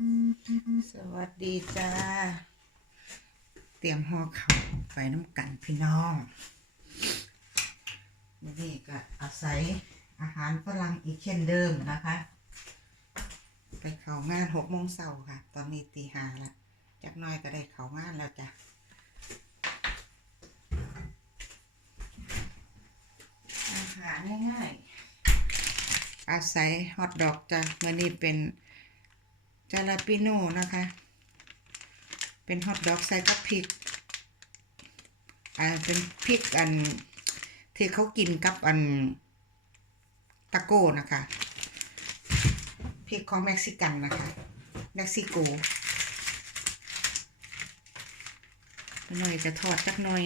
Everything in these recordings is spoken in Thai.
สวัสดีจ้า เตรียมห่อเขาไปน้ำกันพี่น้องวันนี่ก็อาศัยอาหารฝรั่งอีกเช่นเดิมนะคะ ไปเขางานหกโมงเช้าค่ะ ตอนนี้ตีห้าละจักน้อยก็ได้เขางานแล้วจ้ะอาหารง่ายๆอาศัยฮอทดอกจ้ะเมื่อนี้เป็น จาลาปิโน่นะคะ เป็นฮอทดอกใส่กับพริก อ่า เป็นพริกอันที่เขากินกับอันตะโก้นะคะ พริกของเม็กซิกันนะคะ เม็กซิโกหน่อยจะทอดจักหน่อย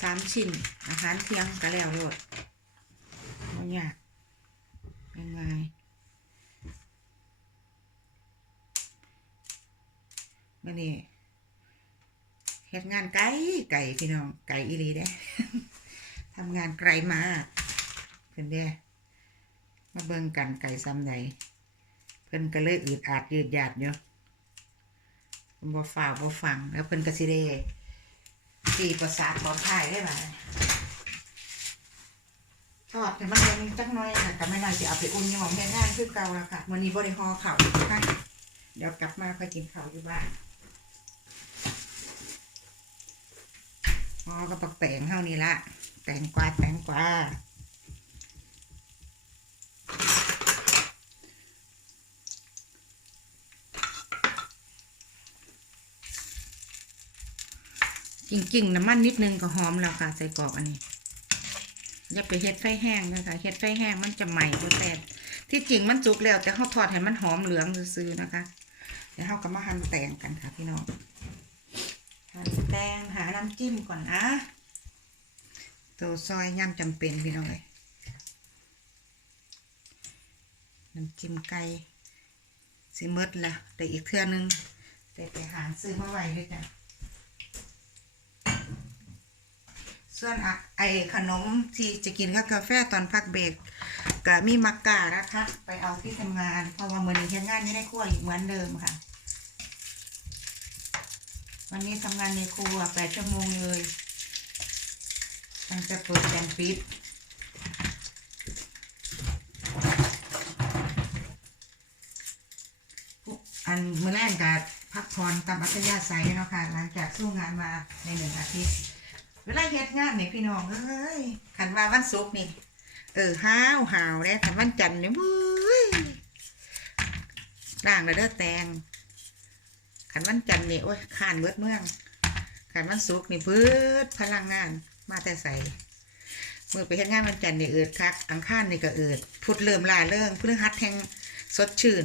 สามชิ้น อาหารเที่ยงก็แล้วโลดไม่ยากยังไงมื่อนี้เฮ็ดงานไกลไก่พี่น้องไก่อีหลีเด้ทำงานไกลมากเพิ่นเด้มาเบิ่งกันไก่ซ้ำใดเพิ่นก็เลยอืดอาดยืดหยาดอยู่เพิ่นบ่ฝ่าวบ่ฟังแล้วเพิ่นก็สิได้ สีประสาทตอนท้ายได้ไหมทอดแต่มันยังจักน้อยค่ะแต่ไม่น่าจะเอาไปอุ่นยังหอมแห้งง่ายคือเก่าแล้วค่ะวันนี้บริหอเข่าวค่ะเดี๋ยวกลับมาค่อยกินข่าวอยู่บ้านหอก็ปักแตงเท่านี้ละแตงกวาแตงกวา จริงๆน้ำมันนิดนึงก็หอมแล้วค่ะใส่กรอกอันนี้ อย่าไปเฮ็ดไฟแห้งนะคะเฮ็ดไฟแห้งมันจะใหม่ก็แต่ที่จริงมันจุกแล้ว แต่เขาทอดให้มันหอมเหลืองซื่อๆนะคะ เดี๋ยวเราก็มาหั่นแตงกันค่ะพี่น้องหั่นแตงหาน้ำจิ้มก่อนนะตัวซอยย่ำจำเป็นพี่น้องเลยน้ำจิ้มไก่สิหมดละแต่อีกเทื่อนึงแต่ไปหาซื้อมาไว้ด้วยจ้ะ ส่วนอะไอขนมที่จะกินกับกาแฟตอนพักเบรกก็มีมักกะนะคะ ไปเอาที่ทำงาน เพราะว่ามือนี้ทำงานอยู่ในครัวอีกเหมือนเดิมค่ะ วันนี้ทำงานในครัวแปดชั่วโมงเลยตั้งแต่เปิดแกนปิดอันมือแรกกับพักผ่อนตามอัธยาศัยเนาะค่ะ หลังจากสู้งานมาในหนึ่งอาทิตย์ เวลาเฮ็ดงานนี่พี่น้องเอ้ยขันว่าวันศุกร์นี่เออห้าวหาวเนี่ยขันวันจันทร์นี่บุ้ยด่างแล้วเด้อแตงขันวันจันทร์นี่โอ้ยขานเบิดเมืองขันวันศุกร์นี่เบิดพลังงานมาแต่ใส่เมื่อไปเฮ็ดงานวันจันทร์นี่เอิดคักอังคารนี่ก็เอิดพุธเริ่มลาเรื่องพฤหัสแห่งสดชื่น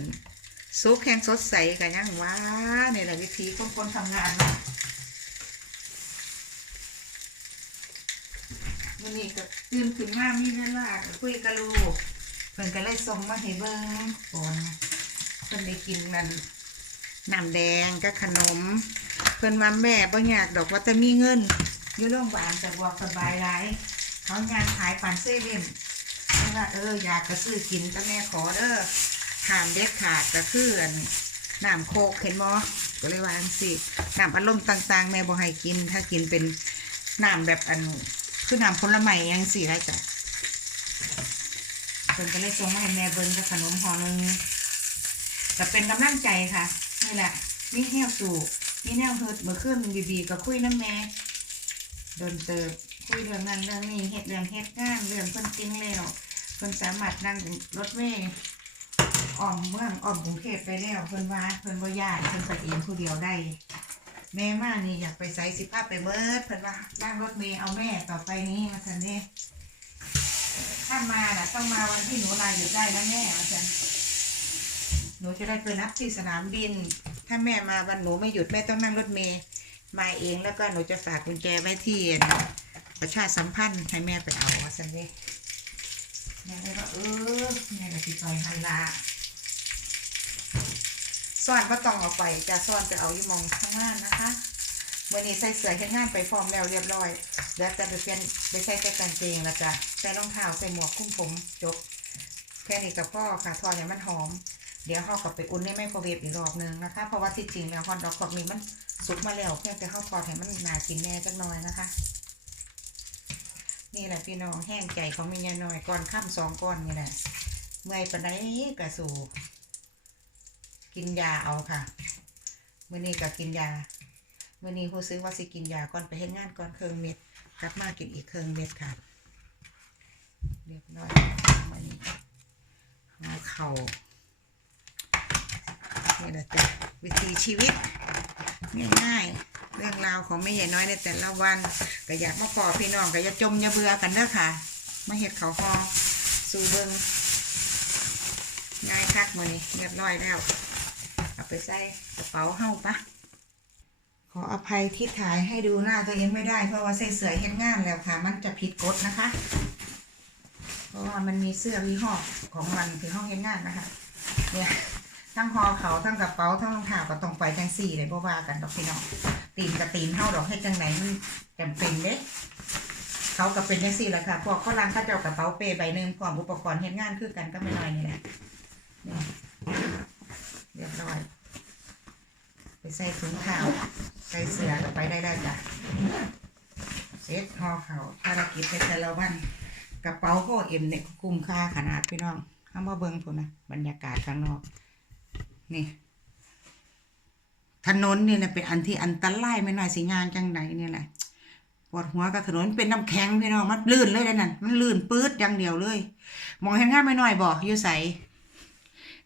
สุกแห่งสดใสกันยังว้านี่แหละวิธีของคนทำงานเนาะ นี้ก็ตื่นขึ้นมามีเวลาก็คุยกับลูกเพิ่นก็เลยส่งมาให้เบิ่งก่อนเพิ่นได้กินมันน้ำแดงกับขนม เพิ่นว่าแม่บ่อยากดอกว่าจะมีเงิน อยู่โรงพยาบาลจะบอกสบายหลายเขางานขายปันเซเว่นเพิ่นว่าเอออยากก็ซื้อกินแต่แม่ขอเด้อห้ามเด็ดขาดก็คืออันน้ำโคกเห็นบ่ก็เลยวางซี่น้ำอารมณ์ต่าง ๆ แม่บ่ให้กิน ถ้ากินเป็นน้ำแบบอัน คือน้ำผลไม้ยังสี่ไรจ้ะเพิ่นก็เลยส่งมาให้แม่เบิ้งกับขนมห่อหนึ่งจะเป็นกำลังใจค่ะนี่แหละมีแนวสู่มีแนวเฮิดเมื่อคืนบีๆก็คุยน้ำแม่โดนเติบคุยเรื่องนั้นเรื่องนี้เฮ็ดเรื่องเฮ็ดงานเรื่องเพิ่นจริงแล้วเพิ่นสามารถนั่งรถเมล์อ้อมเมืองอ้อมกรุงเทพไปแล้วเพิ่นว่าเพิ่นบ่ยากเพิ่นไปเองผู้เดียวได้ แม่มานี่อยากไปไสสิภาพไปเบิร์ดเพิ่นว่านั่งรถเมล์เอาแม่ต่อไปนี้มาสันเด้ถ้ามาน่ะต้องมาวันที่หนูลาหยุดได้นะแม่มาสันหนูจะได้ไปรับที่สนามบิน ถ้าแม่มาวันหนูไม่หยุดแม่ต้องนั่งรถเมล์มาเองแล้วก็หนูจะฝากกุญแจไว้ที่ประชาสัมพันธ์ให้แม่ไปเอาว่าสันเด้แม่เลยว่าเออแม่ก็สิไปฮันลา ซ่อนก็ต้องเอาไปจะซ่อนจะเอาอยู่มองข้างล่างนะคะเมื่อนี้ใส่เสื้อเฮ็ดงานไปพร้อมแล้วเรียบร้อย แล้วจะไปเปลี่ยนไปใส่แต่กางเกงแล้วก็ใส่รองเท้าใส่หมวกคุ้มผมจบแค่นี้กับพ่อค่ะทอดเนี่ยมันหอม เดี๋ยวเขากลับไปอุ่นในไมโครเวฟอีกรอบนึงนะคะ เพราะว่าที่จริงแล้วฮอทดอกของนี้มันสุกมาแล้วเพียงแต่เขาทอดให้มันหนากินแน่จักหน่อยนะคะ นี่แหละพี่น้องแห้งใจของมีเงี้ยน้อยก้อนข้ามสองก้อนนี่แหละเมื่อยปานไหนกะสู กินยาเอาค่ะมื่อนี้ก็กินยามื่อนี้ผู้ซื้อว่าสิกินยาก่อนไปเฮ็ดงานก่อนเครื่องเม็ด กลับมากินอีกเครื่องเม็ดค่ะ เรียบร้อยมื่อนี้หัวเข่านี่แหละจ้ะวิถีชีวิตง่ายๆเรื่องราวของแม่ใหญ่น้อยในแต่ละวันก็อยากมาขอพี่น้องก็อย่าจมอย่าเบื่อกันเด้อค่ะ มาเห็ดเขาวหอสู่เบิงง่ายคักมือนี้เรียบร้อยแล้ว เอาไปใส่กระเป๋าเฮ้าปะขออภัยที่ถ่ายให้ดูหน้าตัวเองไม่ได้ เพราะว่าใส่เสื้อเฮ็ดงานแล้วค่ะ มันจะผิดกฎนะคะ เพราะว่ามันมีเสื้อยี่ห้อของมันคือห้องเฮ็ดงานนะคะ เนี่ยทั้งหอเขาทั้งกระเป๋าทั้งรองเท้าก็ต้องไปจังสี่เลยเพราะว่ากันดอกพี่น้องตีนกับตีนเท่าดอกให้จังไหนมันจำเป็นเด้เขาก็เป็นจังสี่แหละค่ะพวกเขาลังเขาเจ้ากระเป๋าเปใบหนึ่งพร้อมอุปกรณ์เฮ็ดงานคือกันก็ไม่น้อยนี่แหละนี่เรียบร้อย ไป ใส่ถุงเท้าใส่เสื้อก็ไปได้แล้วจ้ะเซ็ตห่อเขาภารกิจในแต่ละวัน กระเป๋าก็เอ็มเนี่ยคุ้มค่าขนาดพี่น้องเอามาเบิ่งพุ่นะบรรยากาศข้างนอก นี่ถนนนี่แหละเป็นอันที่อันตรายไม่น้อยสิงานจังไหนเนี่ยแหละปวดหัวกับถนนเป็นน้ำแข็งพี่น้องมันลื่นเลยเลยนั่นมันลื่นปื๊ดอย่างเดียวเลย มองเห็นง่านไม่น้อยบ่อยู่ใส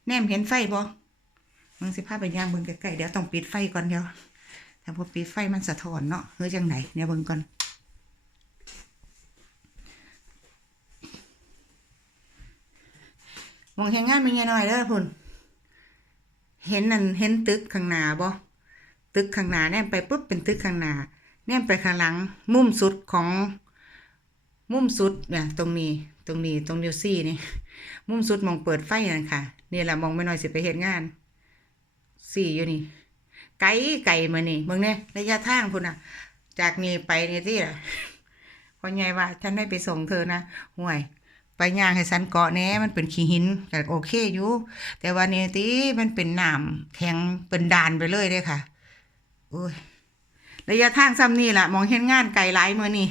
แนมเห็นไฟบ่ มึงสิพาไปย่างเบิ่งใกล้ๆเดี๋ยวต้องปิดไฟก่อนเดี๋ยวถ้าพอปิดไฟมันสะท้อนเนาะเฮ้ยจังไหนเนี่ยเบิ่งก่อนมองเห็นงานไม่น้อยเด้อพุ่นเห็นนั่นเห็นตึกข้างหน้าบ่ตึกข้างหน้าแนมไปปุ๊บเป็นตึกข้างหน้าแนมไปข้างหลัง มุมสุดของมุมสุดเนี่ยตรงนี้ตรงนี้ตรงนิ้วซี่นี่ มุมสุดมองเปิดไฟนั่นค่ะนี่แหละมองไม่น้อยสิไปเฮ็ดงาน สี่อยู่นี่ ไกลไกลมานี่เบิ่งเนี่ยระยะทางพุ่นน่ะ จากนี่ไปนี่ที่ล่ะพอไงว่าฉันไม่ไปส่งเธอนะห่วย ไปย่างให้สันเกาะแน่มันเป็นขี้หินก็โอเคอยู่แต่ว่าเนี่ยติมันเป็นน้ำแข็งเป็นดานไปเลยเด้ค่ะโอ้ยระยะทางซ้ำนี่แหละมองเห็นงานไกลหลายมือนี่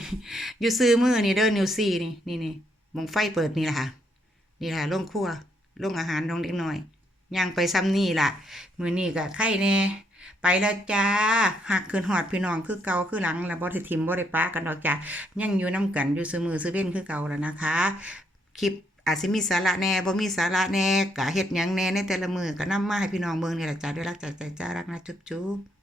อยู่ซื้อมือนี่เด้อนิวซีนี่นี่นี่มองไฟเปิดนี่แหละค่ะ นี่แหละโรงครัวโรงอาหารของเด็กน้อย ย่างไปซ้ำนี่ล่ะ มือนี่ก็ไข่แน่ไปแล้วจ้าหักคืนหอดพี่น้องคือเก่าคือหลังแล้วบอสทิมบ่ได้ปากันดอกจ้ายังอยู่น้ำกันอยู่ซื้อมือซื้อเว้นคือเก่าแล้วนะคะ คลิปอาจสิมีสาระแน่บ่มีสาระแน่กะเฮ็ดยังแน่ในแต่ละมือก็นำมาให้พี่น้องเมืองนี่แหละจ้าด้วยรักจากใจจ้ารักนะจุ๊บๆ